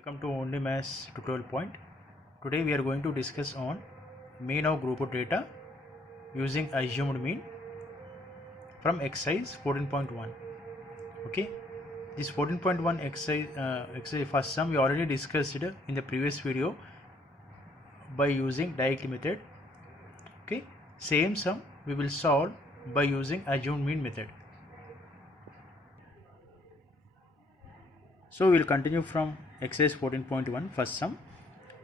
Welcome to Only Maths tutorial point. Today we are going to discuss on mean of group of data using assumed mean from exercise 14.1. Okay, this 14.1 exercise first sum we already discussed it in the previous video by using Dirac method. Okay, same sum we will solve by using assumed mean method. So we will continue from exercise 14.1 first sum.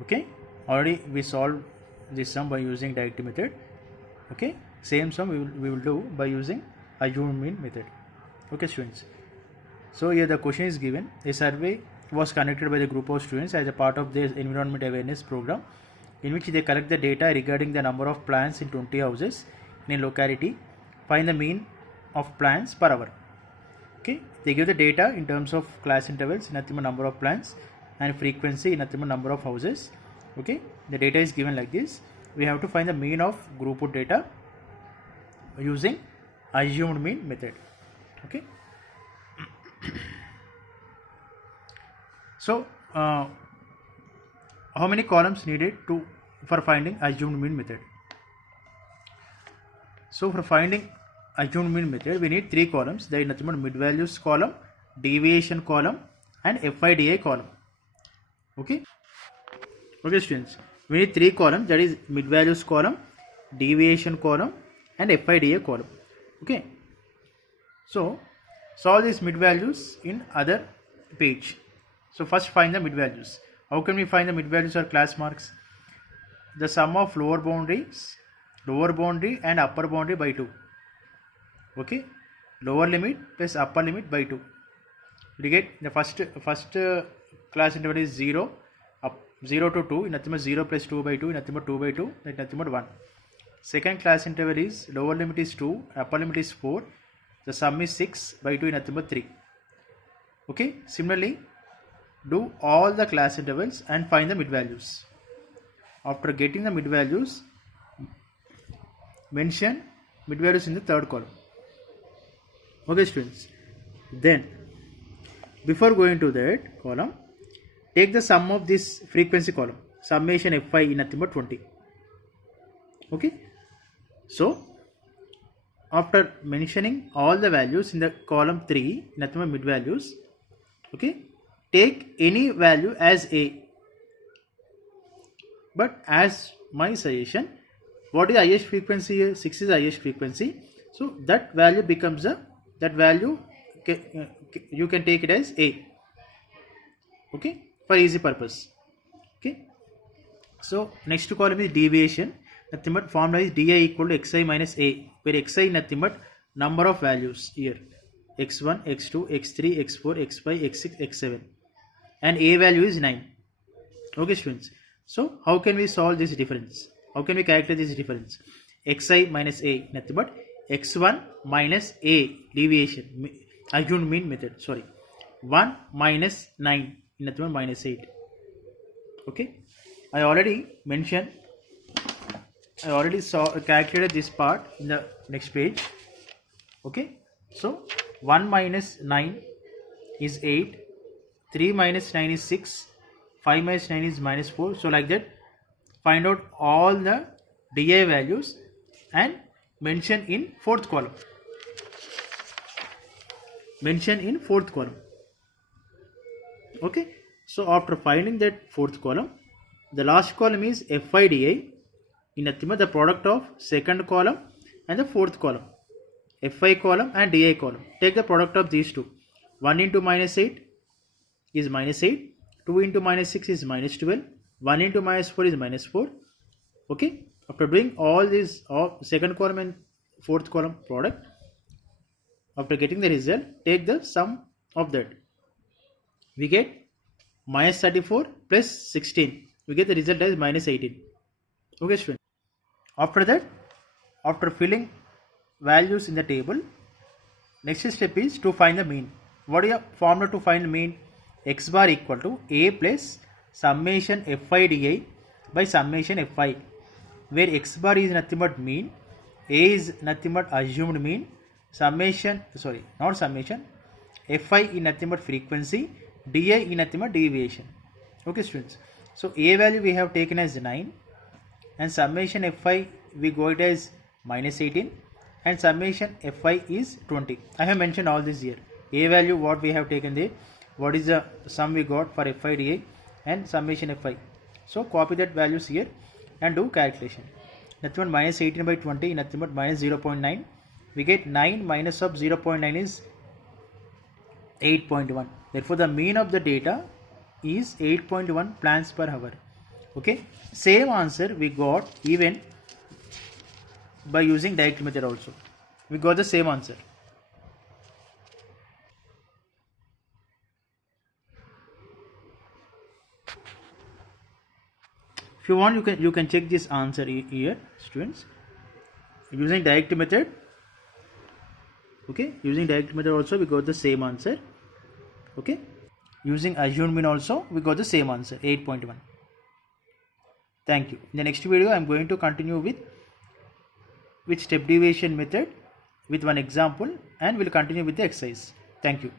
Okay, already we solved this sum by using Dirac method. Okay, same sum we will do by using assumed mean method. Okay students, so here the question is given: a survey was conducted by the group of students as a part of their environment awareness program, in which they collect the data regarding the number of plants in 20 houses in a locality. Find the mean of plants per hour. Okay, they give the data in terms of class intervals, nothing but number of plants, and frequency, nothing but number of houses. Okay, the data is given like this. We have to find the mean of group of data using assumed mean method. Okay, so how many columns needed for finding assumed mean method? So for finding assumed mean method, we need 3 columns. There is nothing but mid values column, deviation column, and FIDI column. Okay, students, we need 3 columns, that is mid values column, deviation column, and FIDI column. Okay, so solve these mid values in other page. So first find the mid values. How can we find the mid values or class marks? The sum of lower boundary and upper boundary by 2. Okay, lower limit plus upper limit by 2. We get the first class interval is 0 to 2, nothing but 0 plus 2 by 2, nothing but 2 by 2, that nothing but 1. Second class interval is lower limit is 2, upper limit is 4, the sum is 6 by 2, nothing but 3. Okay, similarly do all the class intervals and find the mid values. After getting the mid values, mention mid values in the third column. Okay students, then before going to that column, take the sum of this frequency column, summation Fi in nothing but 20. Okay, so after mentioning all the values in the column 3, nothing but mid values, okay, take any value as A. But as my suggestion, what is the highest frequency here? 6 is the highest frequency, so that value becomes you can take it as A. Okay, for easy purpose. Okay, so next column is deviation. Nothing but formula is di equal to xi minus a, where xi nothing but number of values here: x1, x2, x3, x4, x5, x6, x7, and a value is 9. Okay students, so how can we solve this difference? How can we calculate this difference? Xi minus a, nothing but x1 minus a, deviation, assumed mean method, 1 minus 9, nothing but minus 8. Okay, I already calculated this part in the next page. Okay, so 1 minus 9 is 8, 3 minus 9 is 6, 5 minus 9 is minus 4. So like that, find out all the di values and mention in fourth column. Okay, so after finding that fourth column, the last column is FIDI in nothing but the product of second column and the fourth column. FI column and DI column, take the product of these two. 1 into minus 8 is minus 8, 2 into minus 6 is minus 12, 1 into minus 4 is minus 4. Okay, after doing all these second column and fourth column product, after getting the result, take the sum of that. We get minus 34 plus 16. We get the result as minus 18. Okay students, after that, after filling values in the table, next step is to find the mean. What is your formula to find mean? X bar equal to a plus summation FIDI by summation Fi, where x bar is nothing but mean, a is nothing but assumed mean, Fi is nothing but frequency, di is nothing but deviation. Okay students, so a value we have taken as 9 and summation fi we got it as minus 18 and summation fi is 20. I have mentioned all this here. A value what we have taken there, what is the sum we got for FIDA and summation fi. So copy that values here and do calculation. Nothing but minus 18 by 20, nothing but minus 0.9. We get 9 minus of 0.9 is 8.1. Therefore the mean of the data is 8.1 plants per hour. Okay, same answer we got even by using direct method also. We got the same answer. If you want, you can check this answer here, students, using direct method. Okay, using direct method also we got the same answer. Okay, using assumed mean also we got the same answer, 8.1. Thank you. In the next video I am going to continue with step deviation method with one example and will continue with the exercise. Thank you.